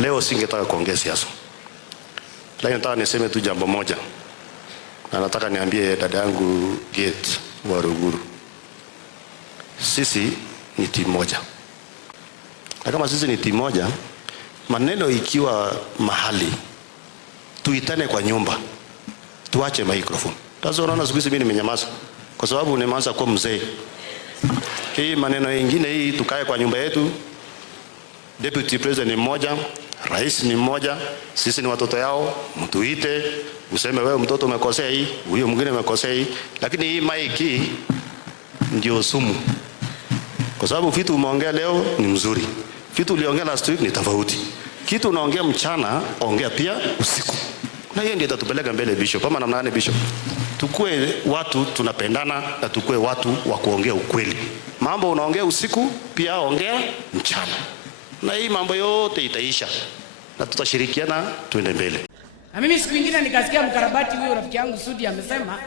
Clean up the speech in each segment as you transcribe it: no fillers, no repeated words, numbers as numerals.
Leo singetaka kuongea siasa, lakini nataka niseme tu jambo moja, na nataka niambie dada yangu Gate wa Ruguru, sisi ni timu moja, na kama sisi ni timu moja, maneno ikiwa mahali tuitane kwa nyumba, tuache microphone. Sasa unaona siku hizi mimi nimenyamaza kwa sababu nimeanza kuwa mzee. Hii maneno mengine hii tukae kwa nyumba yetu. Deputy President ni mmoja, rais ni mmoja, sisi ni watoto yao, mtuite, useme wewe mtoto umekosea hii, huyo mwingine umekosea hii, lakini hii maiki ndio sumu. Kwa sababu vitu umeongea leo ni mzuri, vitu uliongea last week ni tofauti. Kitu unaongea mchana, ongea pia usiku. Na hiyo ndio itatupeleka mbele Bishop. Kama namna gani Bishop? Tukue watu tunapendana na tukue watu wa kuongea ukweli. Mambo unaongea usiku, pia ongea mchana. Na hii mambo yote itaisha na tutashirikiana tuende mbele. Na mimi siku nyingine nikasikia mkarabati huyo rafiki yangu Sudi amesema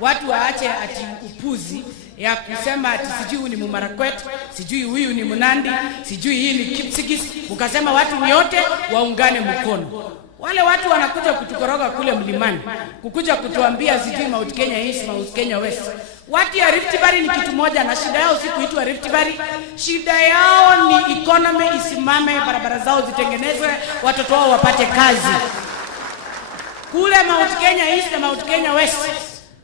watu waache ati upuzi ya kusema ati sijui huyu ni Mumarakwet, sijui huyu ni Mnandi, sijui hii ni Kipsigis, ukasema watu wote waungane mkono. Wale watu wanakuja kutukoroga kule mlimani, kukuja kutuambia sijui Mount Kenya East, Mount Kenya West. Watu ya Rift Valley ni kitu moja, na shida yao si kuitwa Rift Valley. Shida yao ni economy isimame, barabara zao zitengenezwe, watoto wao wapate kazi. Kule Mount Kenya East na Mount Kenya West,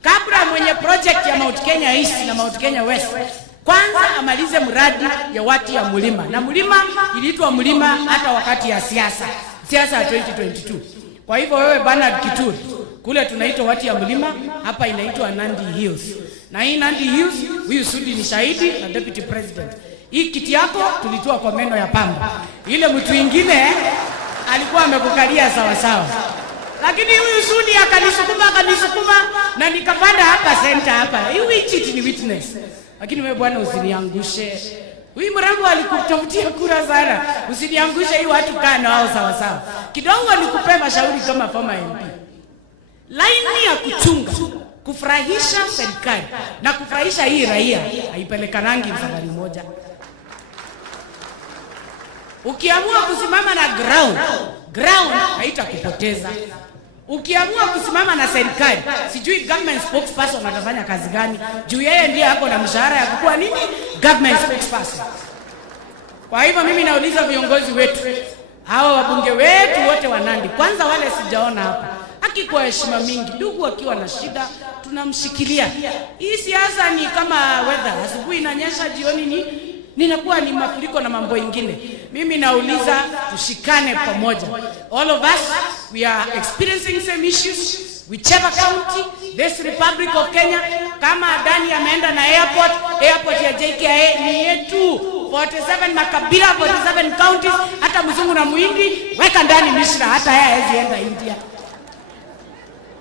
kabla mwenye project ya Mount Kenya East na Mount Kenya West kwanza amalize mradi ya watu ya mlima. Na mlima iliitwa mlima hata wakati ya siasa ya 2022. Kwa hivyo wewe Bernard Kituri, kule tunaitwa watu ya mlima, hapa inaitwa Nandi Hills. Na hii Nandi Hills, huyu Sudi ni shahidi na Deputy President. Hii kiti yako tulitoa kwa meno ya pamba. Ile mtu mwingine alikuwa amekukalia sawa sawa. Lakini huyu Sudi akanisukuma na nikapanda hapa center hapa. Hii chiti ni witness. Lakini wewe bwana usiniangushe. Huyu mrembo alikutafutia kura sana. Usiniangushe hii watu kaa na wao sawa sawa. Kidogo nikupe mashauri kama former MP. Laini ya kuchunga, kufurahisha serikali na kufurahisha hii raia haipelekanangi safari moja. Ukiamua kusimama na ground haitakupoteza. Ukiamua kusimama na serikali, sijui government spokesperson atafanya kazi gani, juu yeye ndiye ako na mshahara ya kukua nini government spokesperson. Kwa hivyo mimi nauliza viongozi wetu, hawa wabunge wetu wote wa Nandi, kwanza wale sijaona hapa, akikuwa heshima mingi, ndugu akiwa na shida tunamshikilia. Hii siasa ni kama weather, asubuhi inanyesha, jioni ninakuwa ni mafuriko na mambo mengine. Mimi nauliza tushikane pamoja. All of us, we are experiencing same issues, whichever county, this Republic of Kenya. Kama Adani ameenda na airport ya JKIA ni yetu. 47 makabila, 47 counties, hata mzungu na muhindi, weka ndani Mishra, hata yeye hawezi enda India.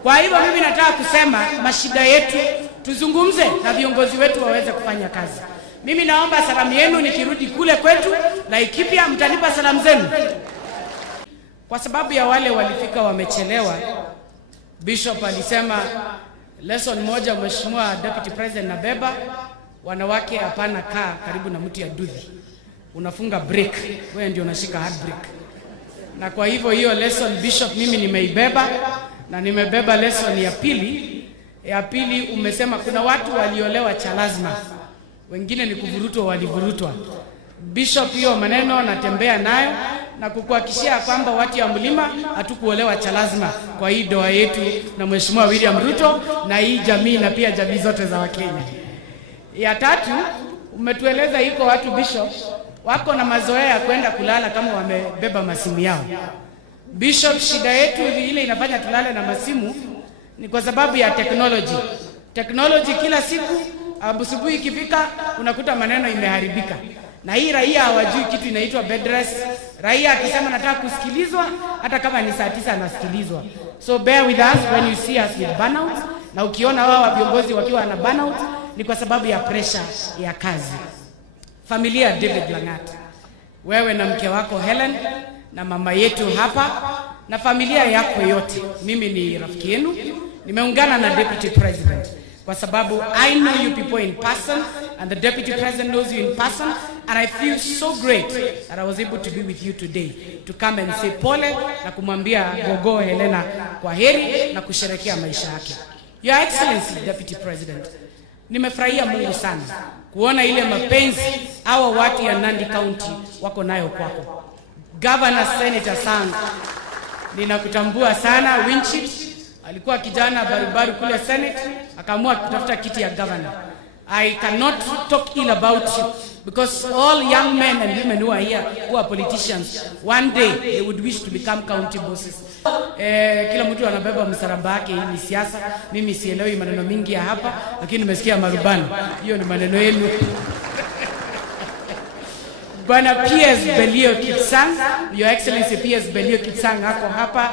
Kwa hivyo mimi nataka kusema mashida yetu tuzungumze na viongozi wetu waweze kufanya kazi. Mimi naomba salamu yenu nikirudi kule kwetu Laikipia, mtanipa salamu zenu. Kwa sababu ya wale walifika wamechelewa, Bishop alisema lesson moja, Mheshimiwa Deputy President nabeba, wanawake hapana kaa karibu na mti ya duthi. Unafunga break, wewe ndio unashika hard break. Na kwa hivyo hiyo lesson Bishop mimi nimeibeba, na nimebeba lesson ya pili. Ya pili umesema kuna watu waliolewa cha lazima, wengine ni kuvurutwa, walivurutwa. Bishop hiyo maneno natembea nayo na kukuhakikishia kwamba watu ya mlima hatukuolewa cha lazima kwa hii doa yetu na Mheshimiwa William Ruto na hii jamii na pia jamii zote za Wakenya. Ya tatu umetueleza iko watu Bishop wako na mazoea ya kwenda kulala kama wamebeba masimu yao. Bishop, shida yetu ile inafanya tulale na masimu ni kwa sababu ya technology. Technology kila siku asubuhi ikifika unakuta maneno imeharibika. Na hii raia hawajui kitu inaitwa bed rest. Raia akisema nataka kusikilizwa hata kama ni saa 9 anasikilizwa. So bear with us when you see us with burnout. Na ukiona wao viongozi wakiwa na burnout ni kwa sababu ya pressure ya kazi. Familia David Langat, wewe na mke wako Helen na mama yetu hapa na familia yako yote, mimi ni rafiki yenu. Nimeungana na Deputy President kwa sababu I know you people in person and the Deputy President knows you in person, and I feel so great that I was able to be with you today to come and say pole na kumwambia Gogo Helena kwa heri na kusherehekea maisha yake. Your Excellency Deputy President, nimefurahia Mungu sana kuona ile mapenzi hawa watu ya Nandi County wako nayo kwako. Governor Senator Sang, ninakutambua sana. Winchit alikuwa kijana barubaru kule Senate, akaamua kutafuta kiti ya governor. I cannot talk ill about you because all young men and women who are here, who are politicians, one day they would wish to become county bosses. Kila mtu anabeba msalaba wake, hii ni siasa. Mimi sielewi maneno mingi ya hapa, lakini nimesikia marubani. Hiyo ni maneno yenu. Bwana Piers Belio Kipsang, Your Excellency Piers Belio Kipsang ako hapa.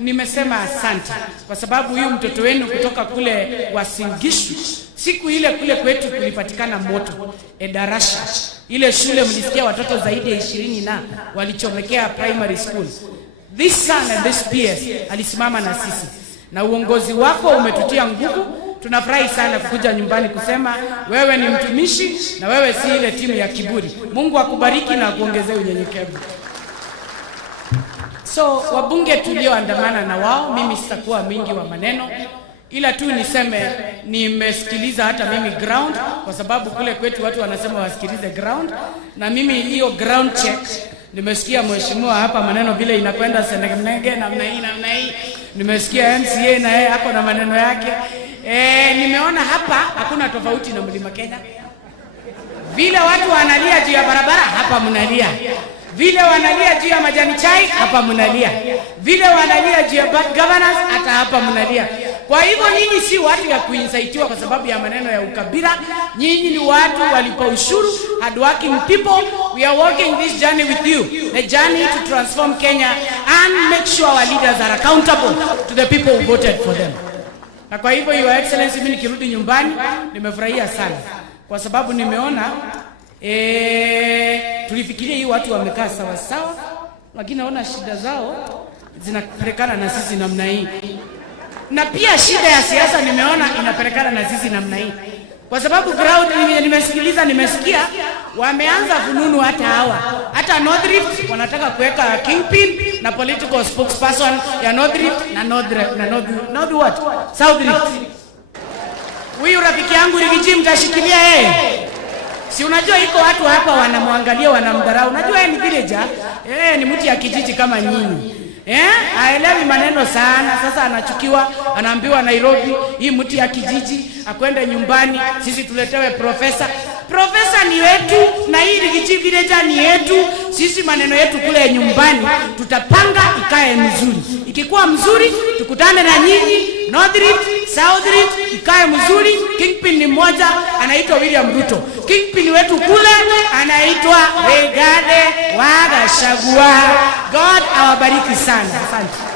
Nimesema asante kwa sababu huyu mtoto wenu kutoka kule Uasin Gishu, siku ile kule kwetu kulipatikana moto Edarasha, ile shule mlisikia watoto zaidi ya 20 na walichomekea primary school. This son and this Piers alisimama na sisi, na uongozi wako umetutia nguvu. Tunafurahi sana kukuja nyumbani kusema wewe ni mtumishi na wewe si ile timu ya kiburi. Mungu akubariki na akuongezee unyenyekevu. So wabunge tulioandamana na wao, mimi sitakuwa mingi wa maneno, ila tu niseme nimesikiliza hata mimi ground, kwa sababu kule kwetu watu wanasema wasikilize ground, na mimi hiyo ground check nimesikia mheshimiwa hapa maneno vile inakwenda Senegenge namna hii. Nimesikia MCA na yeye hapo na maneno yake. Nimeona hapa hakuna tofauti na Mlima Kenya. Vile watu wanalia juu ya barabara, hapa mnalia. Vile wanalia juu ya majani chai, hapa mnalia. Vile wanalia juu ya bad governance, hata hapa mnalia. Kwa hivyo nyinyi si watu ya kuinsaitiwa kwa sababu ya maneno ya ukabila. Nyinyi ni watu walipa ushuru, hardworking people. We are walking this journey with you, the journey to transform Kenya and make sure our leaders are accountable to the people who voted for them. Na kwa hivyo Your Excellency, mimi nikirudi nyumbani nimefurahia sana kwa sababu nimeona tulifikiria hii watu wamekaa sawa sawa, lakini naona shida zao zinapelekana na sisi namna hii. Na pia shida ya siasa nimeona inapelekana na sisi namna hii. Kwa sababu crowd nimesikia wameanza fununu hata hawa. Hata North Rift wanataka kuweka kingpin na political spokesperson ya North Rift na North what? South Rift. Huyu rafiki yangu Rigiji mtashikilia yeye. Si unajua iko watu hapa wanamwangalia wanamdharau. Unajua yeye ni villager, ni mtu ya kijiji kama nyinyi. Haelewi maneno sana. Sasa anachukiwa, anaambiwa Nairobi hii mtu ya kijiji akwende nyumbani, sisi tuletewe profesa. Profesa ni wetu na hii Rigiji villager ni yetu. Sisi maneno yetu kule nyumbani tutapanga ikae mzuri. Ikikuwa mzuri tukutane na nyinyi North Rift, South Rift ikae mzuri. Kingpin ni mmoja anaitwa William Ruto. Kingpin wetu kule anaitwa Rigathi wa Gachagua. God awabariki sana. Asante.